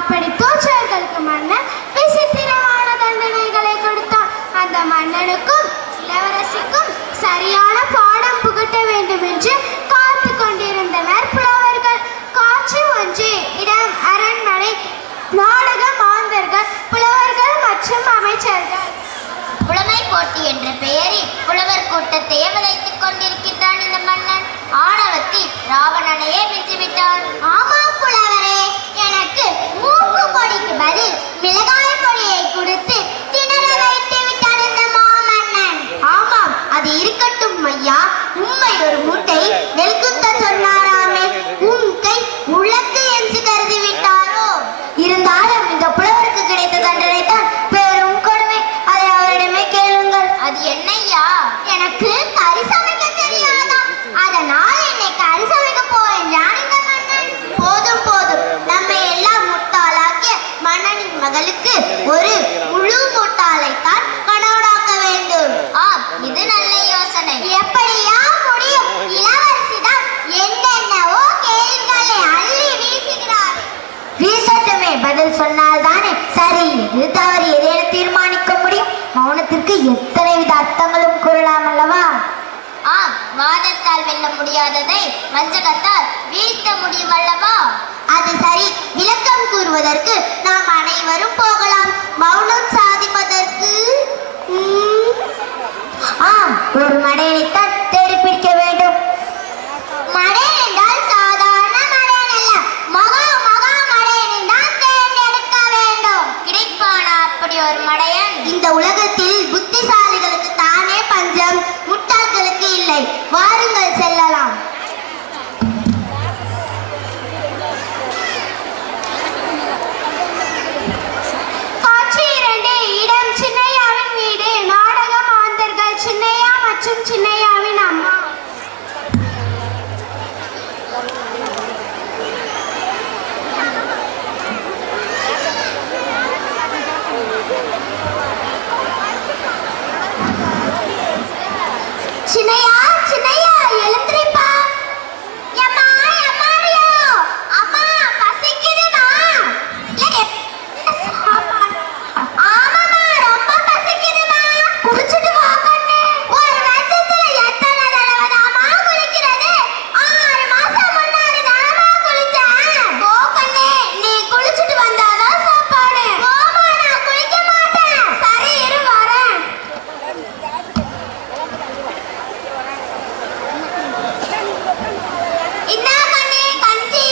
அப்படி தூற்றர்களுக்கு மன்னன் விசித்திரமான தண்டனைகளை கொடுத்தான். அந்த மன்னனுக்கும் இளவரசிக்கும் சரியான பாடம் புகட்ட வேண்டும் என்று காத்து கொண்டிருந்தனர் புலவர்கள். காட்சி ஒன்று. இடம் அரண்மனை. நாடக மாந்தர்கள், புலவர்கள் மற்றும் அமைச்சர்கள். புலமை போட்டி என்ற பெயரில் புலவர் கூட்டத்தையே விதைத்துக் கொண்டிருக்கின்றான் இந்த மன்னன். ஆணவத்தில் ராவணனையே வென்றுவிட்டான். ஆமாம் புலவரே, எனக்கு மூக்கு பொடிக்கு பதில் மிளகாய் பொடியை கொடுத்து திணற வைத்து விட்டான் இந்த மாமன்னன். ஆமாம், அது இருக்கட்டும் ஐயா. உண்மை ஒரு மூட்டை நெல்குத்த சொன்னாராமே, உன் கை உலக்கு என்று கருதி விட்டாரோ? இருந்தாலும் இந்த புலவருக்கு கிடைத்த தண்டனை தான் பெரும் கொடுமை. அதை அவரிடமே கேளுங்கள். அது என்னையா? எனக்கு கறி சமைக்க தெரியாதா, அதனால் என்னை கறி சமைக்க போகின்றான் இந்த மன்னன். போதும் போதும், நம்மை எல்லாம் முட்டாளாக்கிய மன்னனின் மகளுக்கு ஒரு முழு முட்டாளைத்தான் கணவனாக்க வேண்டும். இது நல்ல யோசனை. எப்படியா முடியும்? இளவரசிதான் என்னென்னவோ கேள்விகளை அள்ளி வீசுகிறார். வீசட்டுமே, பதில் சொன்னால் தானே சரி எது தவறு எது என தீர்மானிக்க முடியும். மௌனத்திற்கு எத்தனை வித அர்த்தங்களும் கூறலாம் அல்லவா? வாதத்தால் வெல்ல முடியாததை வஞ்சகத்தால் வீழ்த்த முடியும் அல்லவா? அது சரி, விளக்கம் கூறுவதற்கு நாம் அனைவரும் போகலாம். மௌனம் சாதிப்பதற்கு ஒரு மடையனைத்தான் தேடி பிடிக்க வேண்டும். மடையன் என்றால் சாதாரண மடையன் அல்ல, மகா மகா மடையனை தான் தேர்ந்தெடுக்க வேண்டும். கிடைப்பானா அப்படி ஒரு மடையன்? இந்த உலகத்தில் புத்திசாலிகளுக்கு தானே பஞ்சம், முட்டாள்களுக்கு இல்லை. வாருங்கள் செல்லலாம். காட்சி 2. இடம் சின்னையாவின் வீடு. நாடக மாந்தர்கள் சின்னையா மற்றும் சின்னையாவின் அம்மா. சின்னையா, சின்னையா, எழுந்திரிப்பா. அம்மா, அம்மாடியோ, அம்மா பசிக்குதுமா. ஆமாமா, ரொம்ப பசிக்குதுமா. குடிச்சிட்டு வா கண்ணே. ஒரு வருஷத்துல எத்தனை தடவை தாமா குளிக்கிறது? 6 மாசம் முன்னாடி தானமா குளிச்சேன். போ கண்ணே, நீ குளிச்சிட்டு வந்தாதான் சாப்பாடு. போமா, நான் குளிக்க மாட்டேன். சரி இரு, வரேன். இந்தா கண்ணே, கஞ்சி.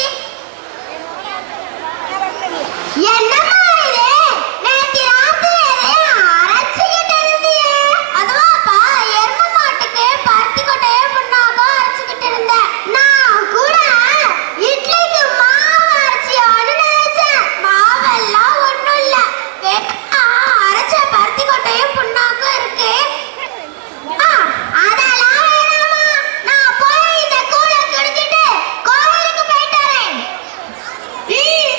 என்னம்மா இது? நேத்து ராத்திரி எதையோ அரைச்சுக்கிட்டு இருந்தியே. அதுவாப்பா, எருமை மாட்டுக்கு பருத்தி கொட்டையை புண்ணாக அரைச்சுக்கிட்டு இருந்தேன். நான் கூட இட்லிக்கு மாவு அரைச்சியோன்னு நினைச்சேன். மாவெல்லாம் ஒண்ணும் இல்ல, அரைச்ச பருத்தி கொட்டையும் புண்ணாக்கும் இருக்கு. அதெல்லாம் வேணாமா, நான் போய் இந்த கூழை குடிச்சிட்டு கோவிலுக்கு போயிட்டு வரேன்.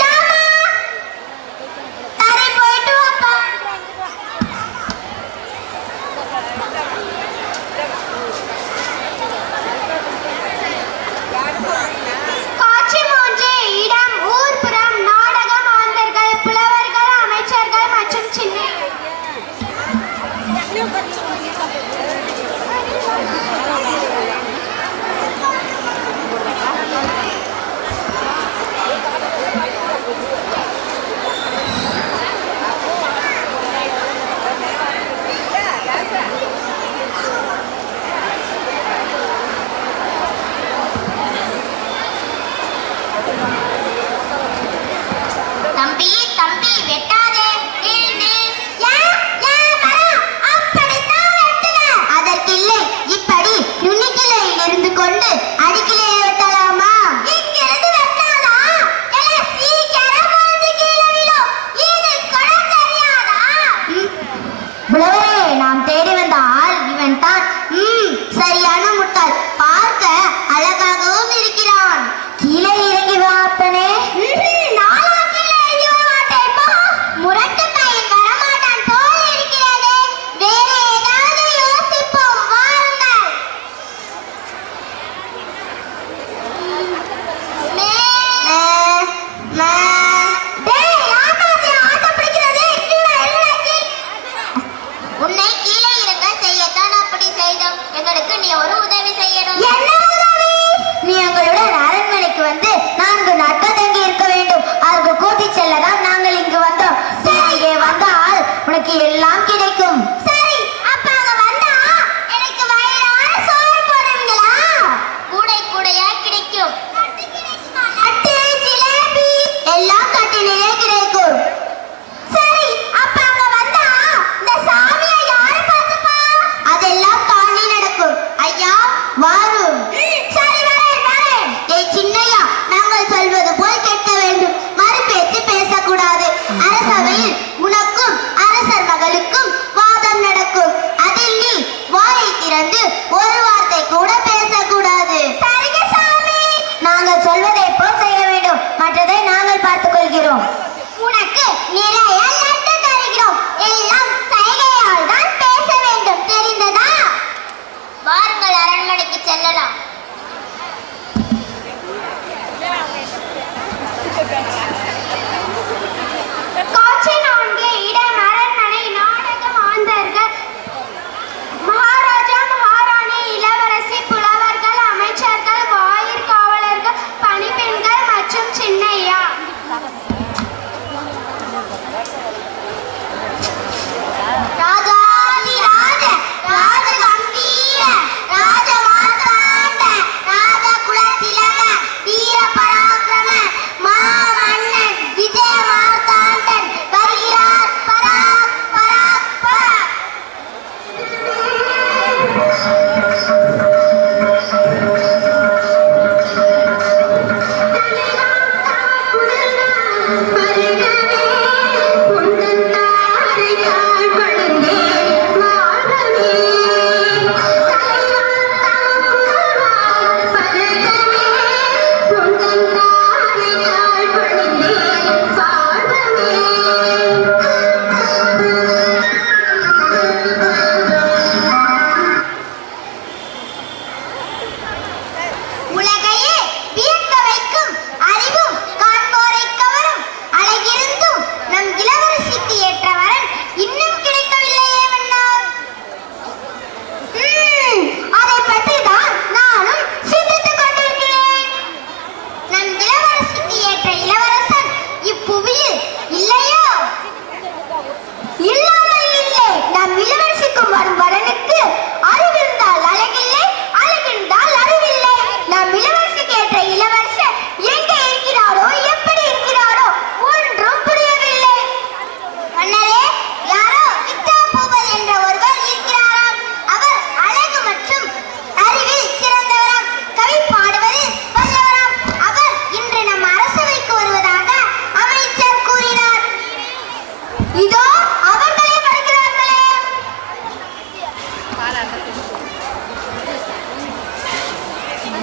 தாமா. சரி, போயிட்டு வாப்பா. காட்சி 3. இடம் ஊர்புறம். நாடக மாந்தர்கள், புலவர்கள், அமைச்சர்கள் மற்றும் சின்ன. தம்பி தம்பி, வெட்டாதே. நில், நில். அப்படித்தான் வெட்டுவேன். அதற்கில்லை, இப்படி நுனிக்கிளையில் இருந்து கொண்டு அடிக்கிளையை வெட்டலாமா? இங்கிருந்து வெட்டாதா? சீக்கிரம் வந்து கீழே விழும். இது கூட தெரியாதா? புலவரே, நாம் தேடி வந்த ஆள் இவன் தான். சரியான முட்டாள். பார்க்க அழகாகவும் இருக்கிறான். கீழே இறங்கி வா அப்பனே. நாளா கீழே இறங்கி வர மாட்டேன். போ. முரட்டு பையன் வரமாட்டான் போல இருக்கிறது. வேற ஏதாவது யோசிப்போம், வாருங்கள். தருகிறோம். உனக்கு நிறைய லட்டு தருகிறோம். எல்லாம் சைகையால் தான் பேச வேண்டும், தெரிந்ததா? வாருங்கள், அரண்மனைக்கு செல்லலாம். காட்சி 4 இடம் அரண்மனை. நாடக மாந்தர்கள், மகாராஜா மகாராணி, இளவரசி, புலவர்கள், அமைச்சர்கள், வாயிற்காவலர்கள், பணிப்பெண்கள் மற்றும் சின்னையா. ராஜாதிராஜ, ராஜகம்பீர, ராஜமார்த்தாண்ட, ராஜகுலதிலக, வீர பராக்கிரம, மாமன்னன் விஜய மார்த்தாண்டன் வருகிறார். பராக் பராக் பராக். உலகையே வியக்க வைக்கும் அறிவும் காண்போரை கவரும் அழகிருந்தும் நம் இளவரசிக்கு ஏற்ற வரன் இன்னும் கிடைக்கவில்லையே மன்னா. அதை பற்றி தான் நானும் சிந்தித்துக் கொண்டிருக்கிறேன். நம் இளவரசிக்கு ஏற்ற இளவரசன் இப்புவியில் இல்லையோ? இல்லாமல் இல்லை. நம் இளவரசிக்கும் வரும் வரனுக்கு அறிவிருந்தால் அழகில்லை, அழகிருந்தால் அறிவில்லை. நம் இளவரசிக்கு ஏற்ற இளவரசர் எங்கே இருக்கிறாரோ, எப்படி இருக்கிறாரோ ஒன்றும் புரியவில்லை. மன்னரே, யாரோ விக்டா பூபல் என்ற ஒருவர் இருக்கிறாராம். அவர் அழகு மற்றும் அறிவில் சிறந்தவராம். கவி பாடுவதில் வல்லவராம். அவர் இன்று நம் அரசவைக்கு வருவதாக அமைச்சர் கூறினார். இதோ அவர்களே வருகிறார்களே.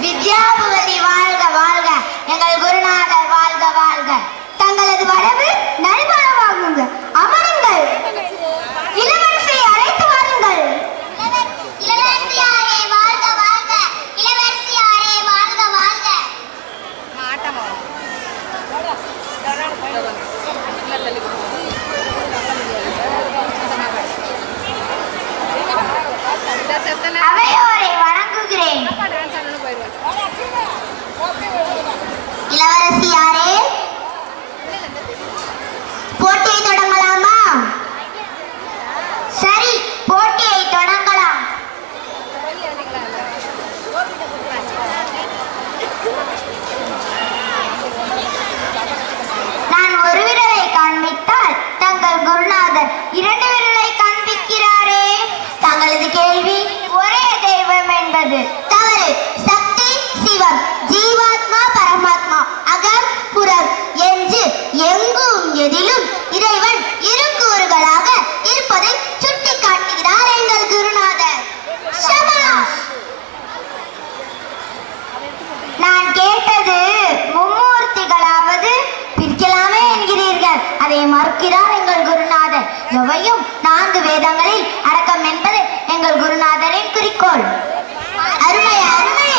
வித்யாபுவதி வாழ்க வாழ்க, எங்கள் குருநாதர் வாழ்க வாழ்க. தங்களது வரவு நல்வரவாகுங்க. அமருங்கள். இளவரசியை அழைத்து வாருங்கள். இளவரசியாரே வாழ்க வாழ்க, இளவரசியாரே வாழ்க வாழ்க. அவையோரை வணங்குகிறேன். இளவரசியாரே, போட்டியை தொடங்கலாமா? சரி, போட்டியை தொடங்கலாம். நான் ஒரு விரலை காண்பித்தால் தங்கள் குருநாதர் 2 விரலை காண்பிக்கிறாரே. தங்களது கேள்வி ஒரே தெய்வம் என்பது தவறு. சக்தி, சிவம், ஜீவாத்மா, பரமாத்மா, அகம், புறம் என்று எங்கும் எதிலும் இறைவன் இருக்கூறுகளாக இருப்பதை சுட்டி காட்டுகிறார் எங்கள் குருநாதர். ஷபாஷ். நான் கேட்டது மும்மூர்த்திகளாவது பிரிக்கலாமே என்கிறீர்கள். அதை மறுக்கிறார் எங்கள் குருநாதர். எவையும் 4 வேதங்களில் அடக்கம் என்பது எங்கள் குருநாதரின் குறிக்கோள். அருமை அருமை.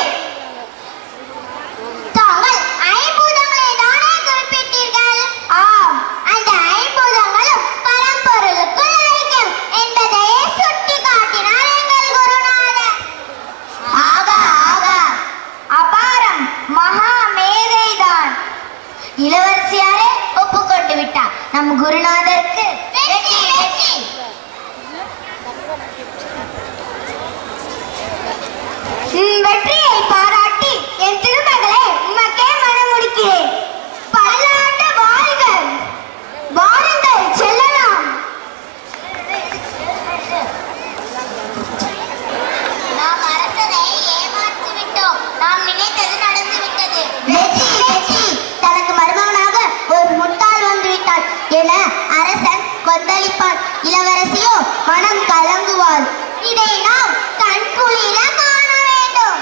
தாங்கள் ஐம்பூதங்களை தானே குறிப்பிட்டீர்கள்? ஆம், அந்த ஐம்பூதங்களும் பரம்பொருளுக்குள் அடங்கும் என்பதையே சுட்டி காட்டினார் எங்கள் குருநாதர். ஆகா ஆகா, அபாரம், மகா மேதைதான். இளவரசியாரே ஒப்புக்கொண்டு விட்டார். நம் குருநாதருக்கு வெற்றி வெற்றி. வெற்றியை பாராட்டி என் திருமகளை உமக்கே மணமுடிக்கிறேன். பல்லாண்டு வாழ்க. வாருங்கள், செல்லலாம். நாம் அரசரை ஏமாற்றி விட்டோம். நாம் நினைத்தது நடந்து விட்டது. வெற்றி வெற்றி. தனக்கு மருமகனாக ஒரு முட்டாள் வந்துவிட்டாள் என அரசன் கொந்தளிப்பான். இளவரசியோ மனம் கலங்குவாள். இதை நாம் கண்குளிர காண வேண்டும்.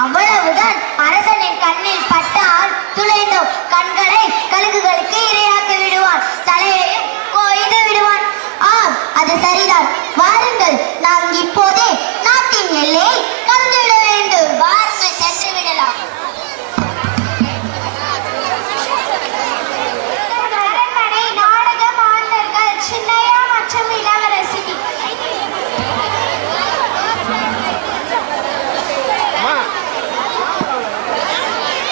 அவ்வளவுதான். அரசனின் கண்ணில் பட்டால் துளைந்தோம். கண்களை கழுகுகளுக்கு இரையாக்க அது சரிதான். வாருங்கள், நாம் இப்போதே நாட்டின் எல்லையை கண்டுவிட வேண்டும். வாருங்கள், சென்று விடலாம். அரண்மனை நாடக மாந்தர்கள் சின்னையா மற்றும் இளவரசி.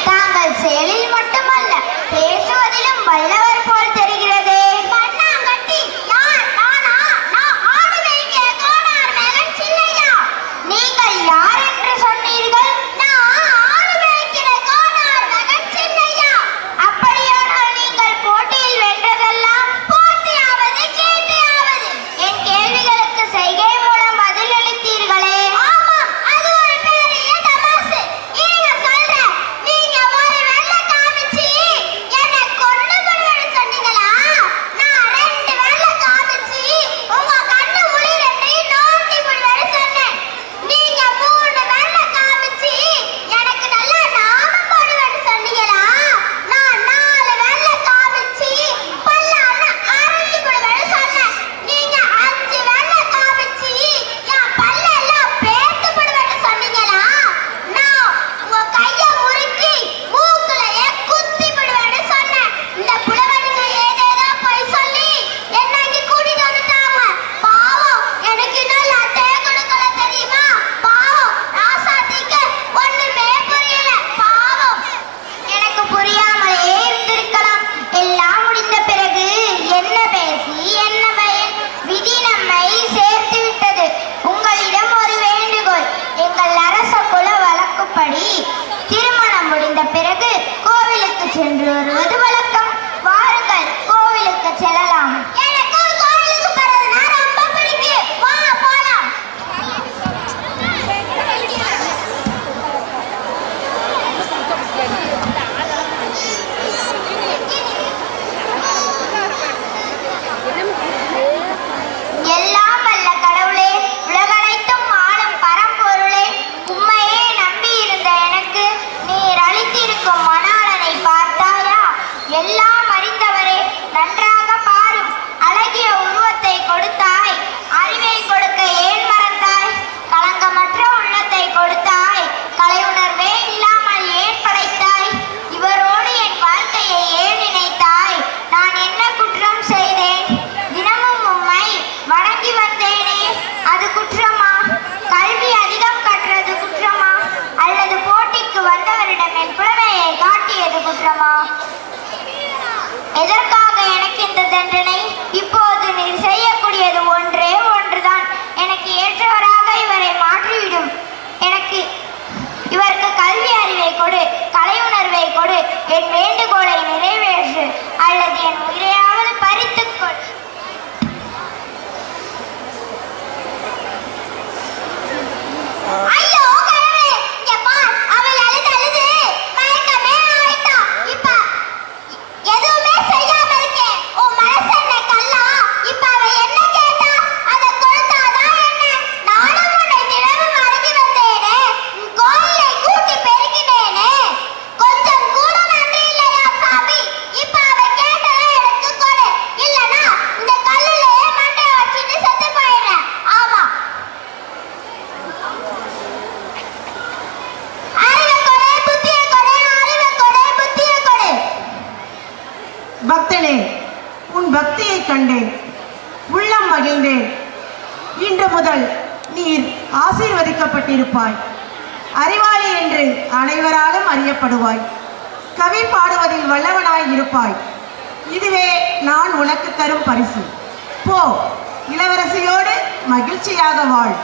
தாங்கள் செயலில் மட்டுமல்ல, பேசுவதிலும் வல்லவர் போல் தெரிகிறது. மண்ணாங்கட்டி, யார்? நானா? நான் ஆடு மேய்க்கிற கோனார் மகன் சின்னையா. நீங்கள் யார் என்று சொன்னீர்கள்? நான் ஆடு மேய்க்கிற கோனார் மகன் சின்னையா. அப்படியானால் நீங்கள் போட்டியில் வென்றதெல்லாம் போட்டியாவது கேட்டியாவது. என் கேள்விகளுக்கு செய்கை மூலம் பதிலளித்தீர்களே. ஆமாம், அது ஒரு பெரிய தமாசு. இருங்க சொல்றேன். நீங்க ஒரு வெள்ளை காமிச்சு என்னை கொண்டு போடுவேன்னு சொன்னீங்களா? நான் 2 வெள்ளை காமிச்சு உங்க கண்ணு முழி 2ஐயும் நோண்டி போடுவேன்னு சொன்னேன். நீங்க 3 வெள்ளை காமிச்சு எனக்கு நல்லா நாமம் போடுவேன்னு சொன்னீங்களா? நான் 4 வெள்ளை காமிச்சு பல்லான அரைஞ்சு போடுவேன்னு சொன்னேன். நீங்க 5 வெள்ளை காமிச்சு என் பல்லெல்லாம் பேத்து போடுவேன்னு சொன்னீங்களா? நான் உங்க கைய முறுக்கி மூக்குலயே குத்தி போடுவேன்னு சொன்னேன். இந்த புலவனுங்க ஏதேதோ போய் சொல்லி என்ன இங்க கூட்டிட்டு வந்துட்டாங்க. பாவம், எனக்கு இன்னும் லட்டையே கொடுக்கல தெரியுமா? பாவம், ராசாத்திக்கு ஒண்ணுமே புரியல. பாவம், எனக்கு புரியாமலே இருந்திருக்கலாம். எல்லாம் முடிந்த பிறகு என்ன பேசி என்ன பயன்? விதி நம்மை சேர்த்து விட்டது. உங்களிடம் ஒரு வேண்டுகோள். எங்கள் அரச குல வழக்கப்படி திருமணம் முடிந்த பிறகு கோவிலுக்கு சென்று வருவது வழக்கம். வாருங்கள், கோவிலுக்கு செல்லலாம். எனக்கு கோவிலுக்கு போறதுனா ரொம்ப பிடிக்கும். வா போலாம். எல்லாம் வல்ல கடவுளே, உலகனைத்தும் ஆளும் பரம்பொருளே, உம்மையே நம்பி இருந்த எனக்கு நீர் அளித்திருக்கும் மணாளனை பார்த்தாயா? எல்லாம் அறிந்தவரே, நன்றாக பாரும். அழகிய உருவத்தை கொடுத்தாய், அறிவை கொடுக்க ஏன் மறந்தாய்? களங்கமற்ற உள்ளத்தை கொடுத்தாய், கலை உணர்வே இல்லாமல் ஏன் படைத்தாய்? இவரோடு என் வாழ்க்கையை ஏன் நினைத்தாய்? நான் என்ன குற்றம் செய்தேன்? தினமும் உம்மை வணங்கி வந்தேனே, அது குற்றமா? கல்வி அதிகம் கற்றது குற்றமா? அல்லது போட்டிக்கு வந்தவரிடம் என் புலமையை காட்டியது குற்றமா? எதற்காக எனக்கு இந்த தண்டனை? இப்போது நீர் செய்யக்கூடியது ஒன்றே ஒன்றுதான். எனக்கு ஏற்றவராக இவரை மாற்றிவிடும். இவருக்கு கல்வி அறிவை கொடு, கலை உணர்வை கொடு. என் வேண்டுகோளை நிறைவேற்று, அல்லது என் உயிரையாவது பறித்துக்கொள். ஐயோ கடவுளே, இங்க பார், அவள் அழுது அழுது மயக்கமே ஆயிட்டா. இப்ப எதுவுமே செய்யாம இருக்கேன். உன் மனசு என்ன கல்லா? இப்ப அவ என்ன கேட்டா அதை கொடுத்தாதான் என்ன? நானும் உன்னை தினமும் வணங்கி வந்தேனே, உன் கோயிலை கூட்டி பெருக்கினேனே, கொஞ்சம் கூட நன்றி இல்லையா சாமி? இப்ப அவ கேட்டதை எனக்கு கொடு, இல்லனா இந்த கல்லுலயே மண்டைய வச்சுட்டு செத்து போயிடுறேன். ஆமா, அறிவை கொடு, புத்தியை கொடு, அறிவை கொடு, புத்தியை கொடு. பக்தனே, உன் பக்தியை கண்டேன், உள்ளம் மகிழ்ந்தேன். இன்று முதல் நீர் ஆசீர்வதிக்கப்பட்டிருப்பாய். அறிவாளி என்று அனைவராலும் அறியப்படுவாய். கவி பாடுவதில் வல்லவனாய் இருப்பாய். இதுவே நான் உனக்கு தரும் பரிசு. போ, இளவரசியோடு மகிழ்ச்சியாக வாழ்.